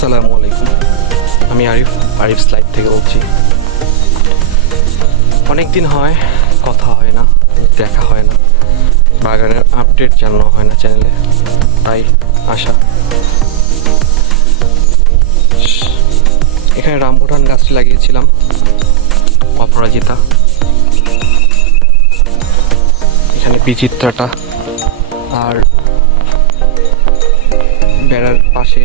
আসসালামু আলাইকুম। আমি আরিফ আরিফ স্লাইড থেকে বলছি। অনেক দিন হয়, কথা হয় না, দেখা হয় না। বাগানের আপডেট জানানো হয় না চ্যানেলে তাই আশা। এখানে রামভুটান গাছটি লাগিয়েছিলাম, অপরাজিতা। এখানে বিচিত্রাটা। আর বেড়ার পাশে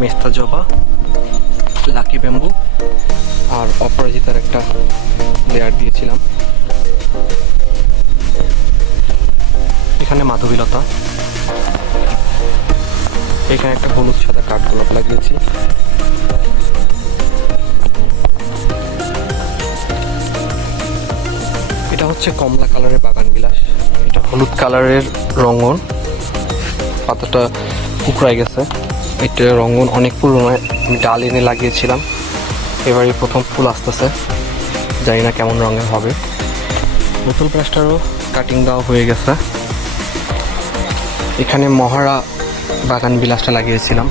মেস্তা জবা, লাকি ব্যাম্বু আর অপরাজিতার একটা লেয়ার দিয়েছিলাম। এখানে মাধবীলতা। এখানে একটা হলুদ সাদা কাঠগোলাপ লাগিয়েছি। এটা হচ্ছে কমলা কালারের বাগান বিলাস। এটা হলুদ কালারের রঙন। পাতাটা কুকড়াই গেছে। এটা রঙন অনেক পুরনো, আমি ডাল এনে লাগিয়েছিলাম। এবারে প্রথম ফুল আসতেছে, জানি না কেমন রঙের হবে। বোতল প্লাস্টারও কাটিং দেওয়া হয়ে গেছে। এখানে মহারা বাগান বিলাসটা লাগিয়েছিলাম।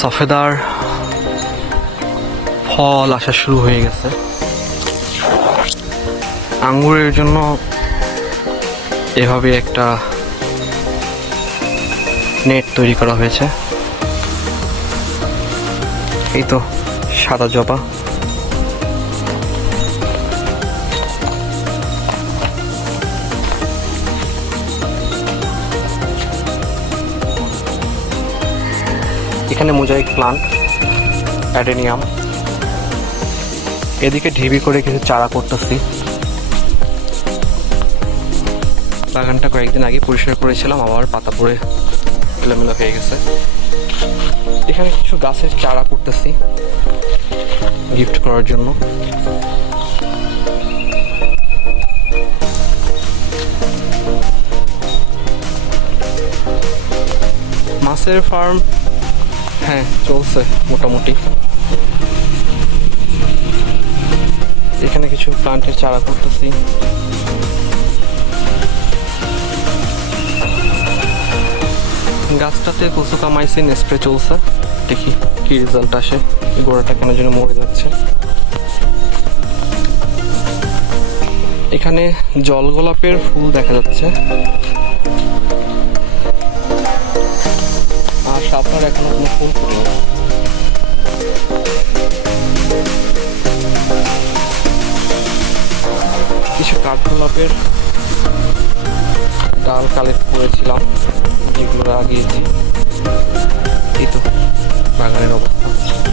সফেদার ফল আসা শুরু হয়ে গেছে। আঙ্গুরের জন্য এভাবে একটা নেট তৈরি করা হয়েছে। এই তো, সাদা জবা। এখানে মোজাইক প্লান্ট, অ্যাডেনিয়াম। এদিকে ঢিবি করে কিছু চারা করতেছি। বাগানটা কয়েকদিন আগে পরিষ্কার করেছিলাম, আবার পাতা পড়ে এলোমেলো হয়ে গেছে। এখানে কিছু গাছের চারা করতেছি গিফট করার জন্য। মাছের ফার্ম হ্যাঁ চলছে মোটামুটি। এখানে কিছু প্লান্টের চারা করতেছি গাছটাতে কোসোকামাইসিন স্প্রে চলছে। দেখি কি রেজাল্ট আসে। গোড়াটা কেন যেন মরে যাচ্ছে। এখানে জল গোলাপের ফুল দেখা যাচ্ছে। আর সাপটার এখনও কোনো ফুল ফুটেনি? কিছু কাঠগোলাপের ডাল কালেক্ট করেছিলাম। যেগুলো লাগিয়েছি এই তো বাগানের অবস্থা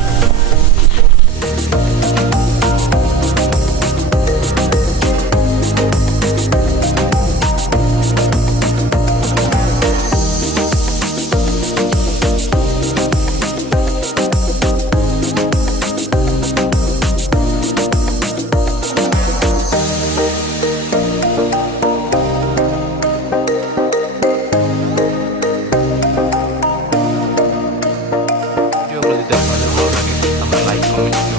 Thank you.